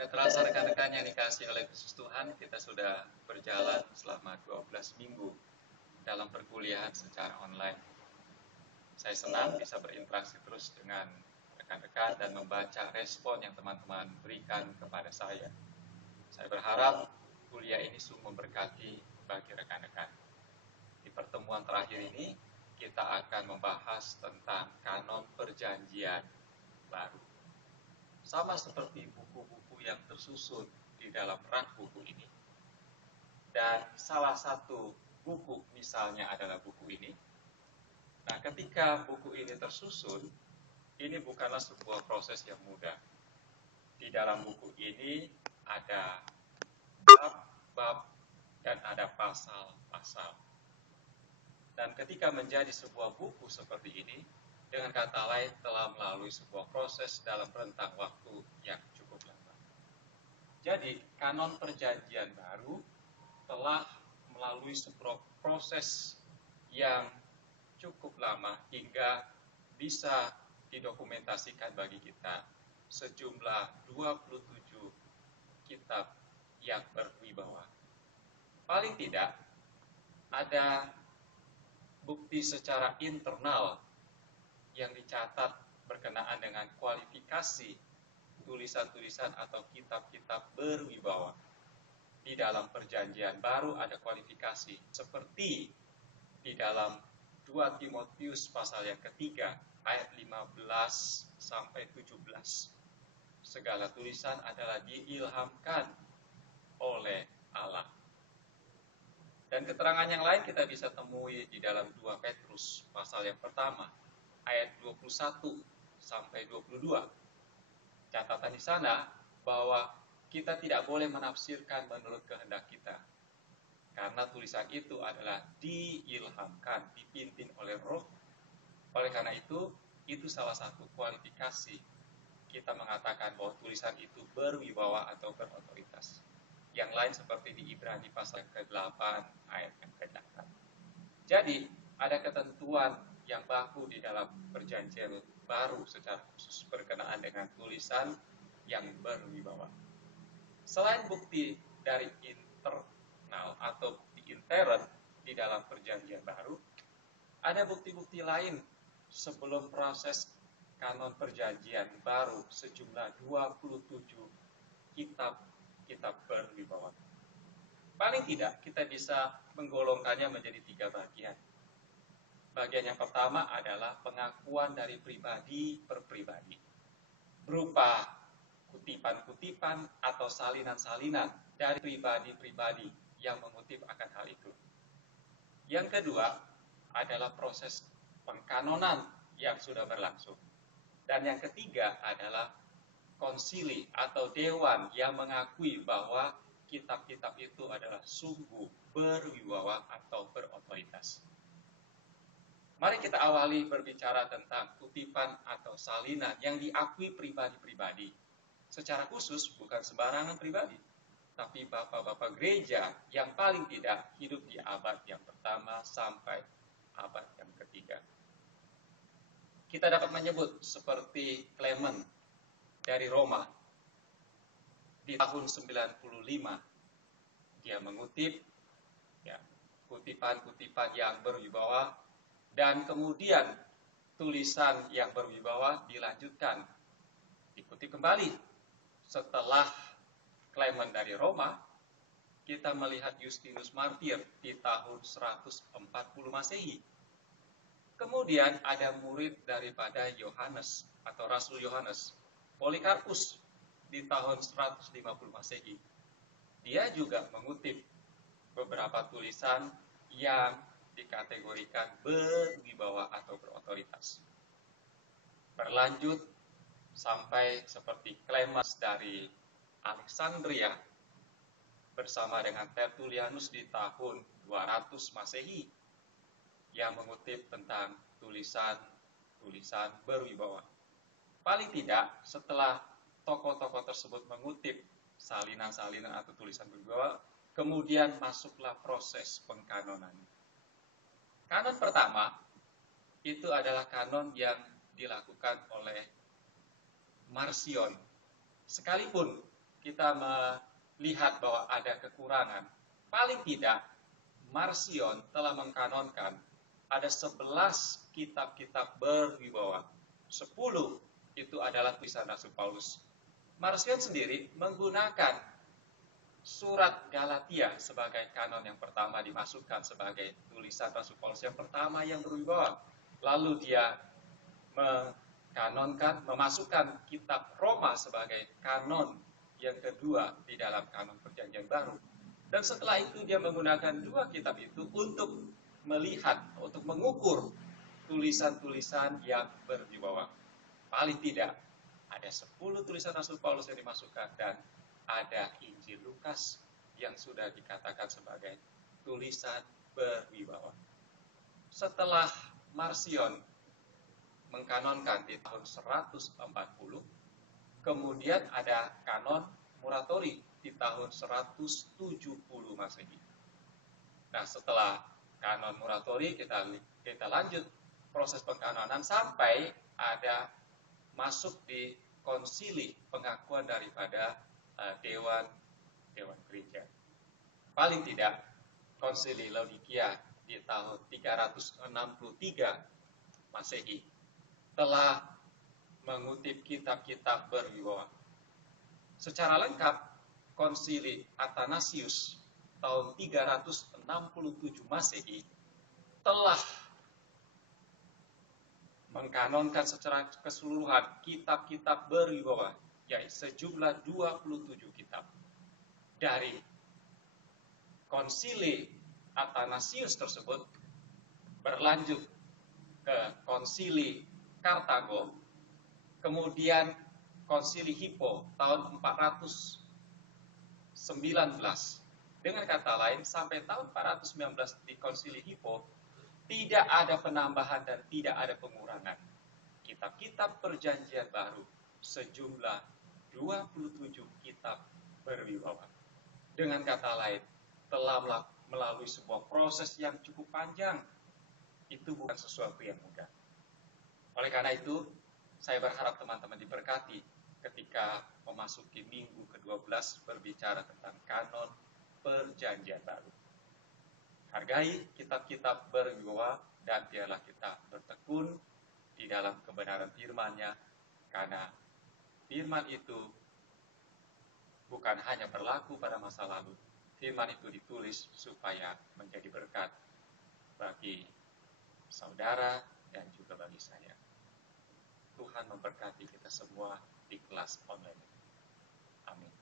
Sudah terasa rekan-rekan yang dikasihi oleh Kristus Tuhan, kita sudah berjalan selama 12 minggu dalam perkuliahan secara online. Saya senang bisa berinteraksi terus dengan rekan-rekan dan membaca respon yang teman-teman berikan kepada saya. Saya berharap kuliah ini sungguh memberkati bagi rekan-rekan. Di pertemuan terakhir ini, kita akan membahas tentang kanon perjanjian baru. Sama seperti buku-buku yang tersusun di dalam rak buku ini. Dan salah satu buku misalnya adalah buku ini. Nah, ketika buku ini tersusun, ini bukanlah sebuah proses yang mudah. Di dalam buku ini ada bab-bab dan ada pasal-pasal. Dan ketika menjadi sebuah buku seperti ini, dengan kata lain telah melalui sebuah proses dalam rentang waktu yang cukup lama. Jadi, kanon perjanjian baru telah melalui sebuah proses yang cukup lama hingga bisa didokumentasikan bagi kita sejumlah 27 kitab yang berwibawa. Paling tidak, ada bukti secara internal yang dicatat berkenaan dengan kualifikasi tulisan-tulisan atau kitab-kitab berwibawa. Di dalam perjanjian baru ada kualifikasi seperti di dalam 2 Timotius pasal yang ketiga ayat 15 sampai 17. Segala tulisan adalah diilhamkan oleh Allah. Dan keterangan yang lain kita bisa temui di dalam 2 Petrus pasal yang pertama ayat 21 sampai 22. Catatan di sana bahwa kita tidak boleh menafsirkan menurut kehendak kita. Karena tulisan itu adalah diilhamkan, dipimpin oleh Roh. Oleh karena itu salah satu kualifikasi kita mengatakan bahwa tulisan itu berwibawa atau berotoritas. Yang lain seperti di Ibrani pasal ke-8 ayat yang ke-8. Jadi, ada ketentuan yang baku di dalam perjanjian baru secara khusus berkenaan dengan tulisan yang berwibawa. Selain bukti dari internal atau bukti intern di dalam perjanjian baru, ada bukti-bukti lain sebelum proses kanon perjanjian baru sejumlah 27 kitab berwibawa. Paling tidak kita bisa menggolongkannya menjadi 3 bagian. Bagian yang pertama adalah pengakuan dari pribadi per pribadi, berupa kutipan-kutipan atau salinan-salinan dari pribadi-pribadi yang mengutip akan hal itu. Yang kedua adalah proses pengkanonan yang sudah berlangsung. Dan yang ketiga adalah konsili atau dewan yang mengakui bahwa kitab-kitab itu adalah sungguh berwibawa atau berotoritas. Mari kita awali berbicara tentang kutipan atau salinan yang diakui pribadi-pribadi. Secara khusus bukan sembarangan pribadi, tapi bapak-bapak gereja yang paling tidak hidup di abad yang pertama sampai abad yang ketiga. Kita dapat menyebut seperti Clement dari Roma di tahun 95. Dia mengutip kutipan-kutipan yang berwibawa, dan kemudian tulisan yang berwibawa dilanjutkan, dikutip kembali. Setelah Clement dari Roma, kita melihat Justinus Martir di tahun 140 Masehi. Kemudian ada murid daripada Yohanes atau Rasul Yohanes, Polikarpus, di tahun 150 Masehi. Dia juga mengutip beberapa tulisan yang dikategorikan berwibawa atau berotoritas. Berlanjut sampai seperti Clemens dari Alexandria bersama dengan Tertullianus di tahun 200 Masehi yang mengutip tentang tulisan berwibawa. Paling tidak setelah tokoh-tokoh tersebut mengutip salinan-salinan atau tulisan berwibawa, kemudian masuklah proses pengkanonan. Kanon pertama itu adalah kanon yang dilakukan oleh Marcion. Sekalipun kita melihat bahwa ada kekurangan. Paling tidak, Marcion telah mengkanonkan ada 11 kitab-kitab berwibawa. 10 itu adalah tulisan Rasul Paulus. Marcion sendiri menggunakan surat Galatia sebagai kanon yang pertama dimasukkan sebagai tulisan Rasul Paulus yang pertama yang berwibawa. Lalu dia memasukkan kitab Roma sebagai kanon yang kedua di dalam kanon Perjanjian Baru. Dan setelah itu dia menggunakan dua kitab itu untuk melihat, untuk mengukur tulisan-tulisan yang berwibawa. Paling tidak ada 10 tulisan Rasul Paulus yang dimasukkan dan ada Injil Lukas yang sudah dikatakan sebagai tulisan berwibawa. Setelah Marcion mengkanonkan di tahun 140, kemudian ada kanon Muratori di tahun 170 Masehi. Nah, setelah kanon Muratori kita lanjut proses pengkanonan sampai ada masuk di konsili pengakuan daripada dewan gereja. Paling tidak konsili Laodikia di tahun 363 Masehi telah mengutip kitab-kitab berwibawa. Secara lengkap, konsili Athanasius tahun 367 Masehi telah mengkanonkan secara keseluruhan kitab-kitab berwibawa, yaitu sejumlah 27 kitab. Dari konsili Athanasius tersebut berlanjut ke konsili Kartago, kemudian konsili Hippo tahun 419. Dengan kata lain, sampai tahun 419 di konsili Hippo tidak ada penambahan dan tidak ada pengurangan. Kitab-kitab Perjanjian Baru sejumlah 27 kitab berwibawa. Dengan kata lain, telah melalui sebuah proses yang cukup panjang. Itu bukan sesuatu yang mudah. Oleh karena itu, saya berharap teman-teman diberkati ketika memasuki minggu ke-12 berbicara tentang kanon Perjanjian Baru. Hargai kitab-kitab berwibawa dan biarlah kita bertekun di dalam kebenaran firman-Nya, karena firman itu bukan hanya berlaku pada masa lalu. Firman itu ditulis supaya menjadi berkat bagi saudara dan juga bagi saya. Tuhan memberkati kita semua di kelas online. Amin.